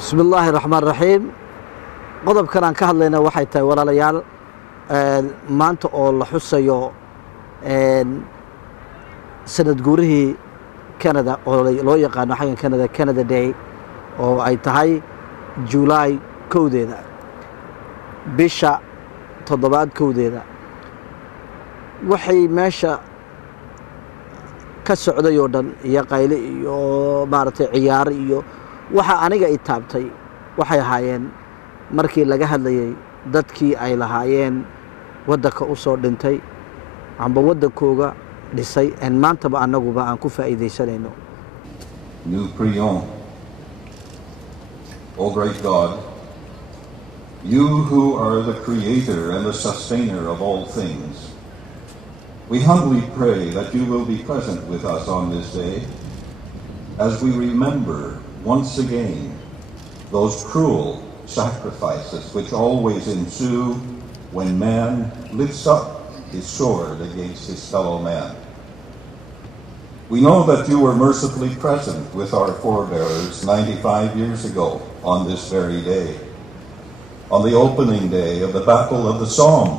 بسم الله الرحمن الرحيم قضب كان كهدلنا waxay tahay walaalayaal maanta oo la xusayo sanad guurihii Canada oo loo yaqaan xagan Canada Day oo ay tahay July 2deeda bisha 7 2deeda waxay meesha ka socday oo dhan iyo qayli iyo maartay ciyaar iyo waxa aniga ay taabtay waxay ahaayeen markii laga hadlayay dadkii ay lahaayeen wadanka u soo dhintay amba wadankooga dhisay in maantaba anaguba aan ku faa'iideysanayno. Nous prions, O great God, you who are the creator and the sustainer of all things. We humbly pray that you will be present with us on this day as we remember once again those cruel sacrifices which always ensue when man lifts up his sword against his fellow man. We know that you were mercifully present with our forebears 95 years ago on this very day, on the opening day of the Battle of the Somme,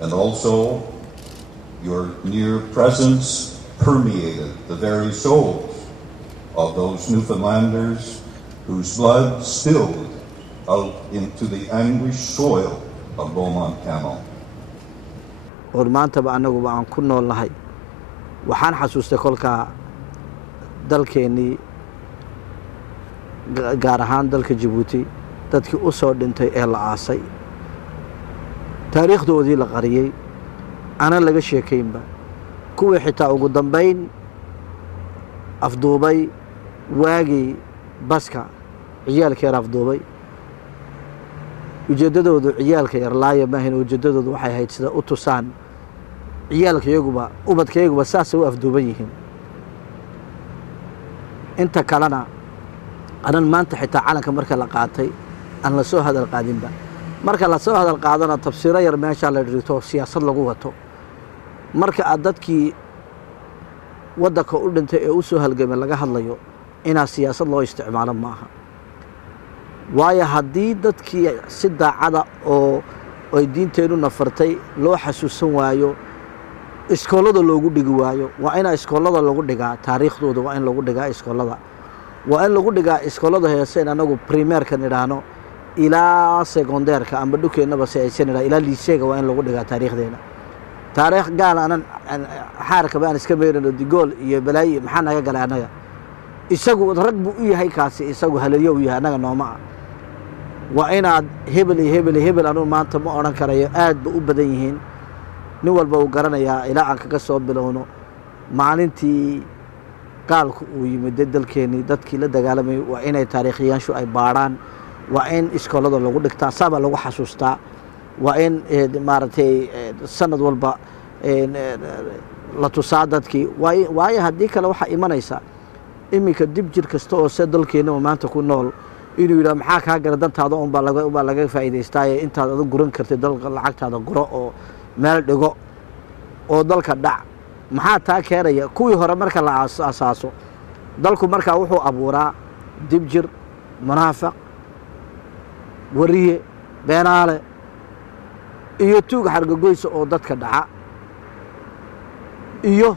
and also your near presence permeated the very souls of those Newfoundlanders whose blood spilled out into the anguished soil of Beaumont Canal. Maanta ba anagu aan ku noolahay waxaan xasuustay kolka dalkeeni gaar ahaan dalka Djibouti dadkii u soo dhintay ee la aasay taariikhdoodii la qariyay ana laga sheekeynba kuwii xitaa ugu dambeyn afduubay waagii baska ciyaalka yar afduubay ujeedadoodu ciyaalka yar laaya ma ahayn ujeedadoodu waxay ahayd sida u tusaan ciyaalkayaguba ubadkayaguba saas u afduuban yihiin inta kalena anan maanta xitaa calanka marka la qaatay aan la soo hadal qaadinba marka la soo hadal qaadana tafsiiro yar meesha la dhigto siyaasad lagu wato marka dadkii wadanka u dhintay ee u soo halgamay laga hadlayo ina siyaasad loo isticmaalo ma aha waayo hadii dadkii si daacada oo ay diinteenu nafartay loo xasuusan waayo iskoolada loogu dhigi waayo waa ina iskoolada lagu dhigaa taariikhdooda waa in lagu dhigaa iskoolada waa in lagu dhigaa iskoolada heeseen anagu primairka nidhaano ilaa secondairka amba dhukeenaba saysan ilaa liiseega waa in lagu dhigaa taariikhdeena taariikh gaal anan xaarka baan iska meerino digool iyo balaayi maxaa naga galay anaga isagu rag buu u yahay kaasi isagu halayo u yahay anaga nooma waa inaad hebel anu maanta ma oran karayo aad ba u badan yihiin nin walba uu garanayaa ilaa aan kaga soo bilowno maalintii gaalku uu yimid dalkeeni dadkii la dagaalamay waa inay taariikhiyaashu ay baaraan waa in iskoolada lagu dhigtaa saaba lagu xasuustaa waa in maartay sanad walba la tusaa dadkii waayo hadii kale waxa imanaysa iminka dib jir kasta oo dalkeena maanta ku nool inuu yiraahdo maxaa ka gara dantaada oo baa laga faa'iideystay intaad aad guran kartay dalka lacagtaada guro oo meel dhigo oo dalka dhac maxaa taa keenaya kuwii hore marka la asaaso dalku marka wuxuu abuuraa dib jir munaafiq wariye beenaale iyo tuug xargagoysa oo dadka dhaca iyo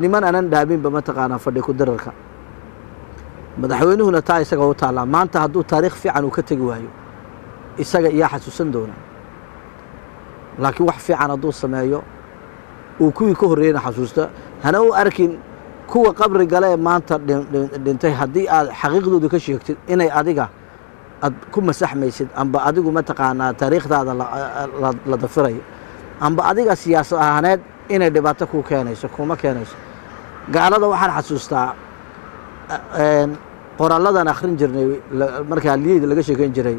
niman aanan dhaaminba ma taqaana fadhi ku dararka madaxweynuhuna taa isaga u taala maanta hadduu taariikh fiican uu ka tagi waayo isaga iyo xasuusan doona laakiin wax fiican hadduu sameeyo uu kuwii ka horeeyay xasuusta hana u arkin kuwa qabri gale maanta dhintay haddii aad xaqiiqdooda ka sheegtid inay adiga ad ku masaxmaysid amba adigu ma taqaana taariikhdaada la dafirayo amba adiga siyaasad ahaaneed inay dhibaato ku keenayso kuma keenayso gaalada waxaan xasuustaa qoraaladan akhrin jirnay marka liida laga sheekan jiray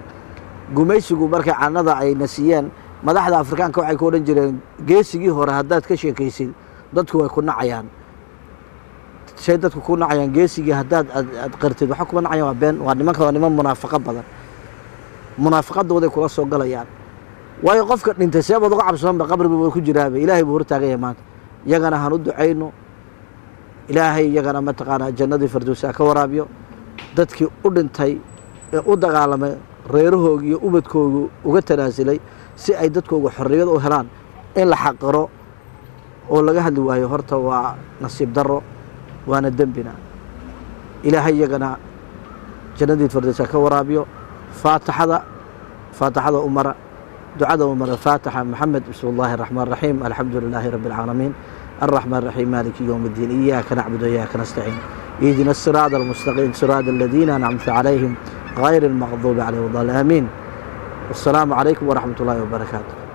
gumaysigu markay caanada ay nasiyeen madaxda Afrikaanka waxay ku oran jireen geesigii hore hadaad ka sheekaysid dadku way ku nacayaan shay dadku ku nacayaan geesigii hadaad qartid waxa ku nacayaan waa been waa niman munaafiqad badan munaafiqadooda kula soo galayaan waayo qofka dhintay sabab uga cabsan ba qabriga ku jiraaba ilaahay buu hortaagay maanta yagana hanu duceyno ilaahay iyagana mataqaanaa jannadii firdowsa ka waraabiyo dadkii u dhintay ee u dagaalamay reerahooga iyo ubadkooga uga tanaasulay si ay dadkooga xorriyad u helaan in la xaqiro oo laga hadli waayo horta waa nasiib darro waana dembina ilaahay iyagana jannadii firdowsa ka waraabiyo faatixada umara دعاء ومر الفاتحة محمد بسم الله الرحمن الرحيم الحمد لله رب العالمين الرحمن الرحيم مالك يوم الدين إياك نعبد وإياك نستعين اهدنا الصراط المستقيم صراط الذين أنعمت عليهم غير المغضوب عليهم ولا الضالين آمين والسلام عليكم ورحمة الله وبركاته.